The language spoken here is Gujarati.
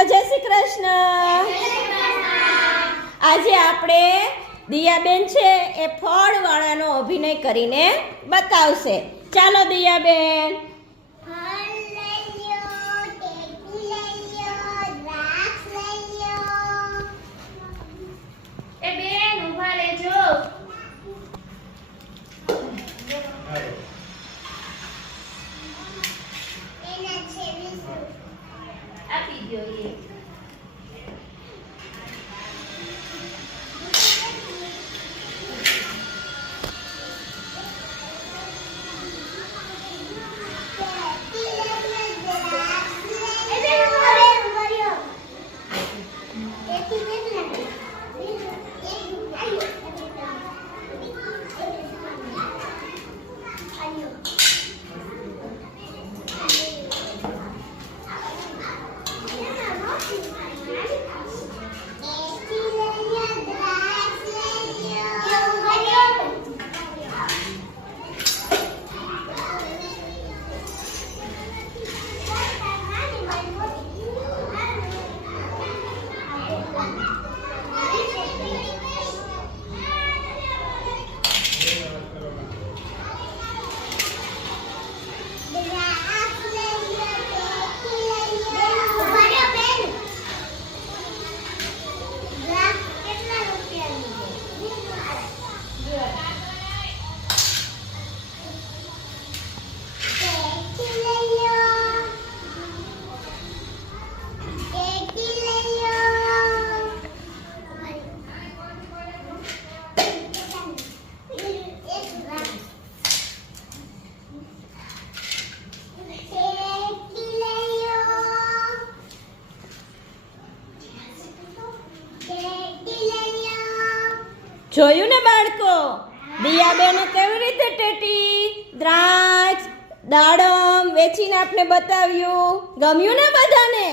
બોલો જય શ્રી કૃષ્ણ. આજે આપણે દિયાબેન છે એ ફળવાળાનો અભિનય કરીને બતાવશે. ચાલો દિયાબેન. એ બેન ઊભા રહેજો. આપી દો એ. જોયું ને બાળકો, દિયાબેને કેવી રીતે ટેટી, દ્રાક્ષ, દાડમ વેચીને આપને બતાવ્યું. ગમ્યું ને બધાને?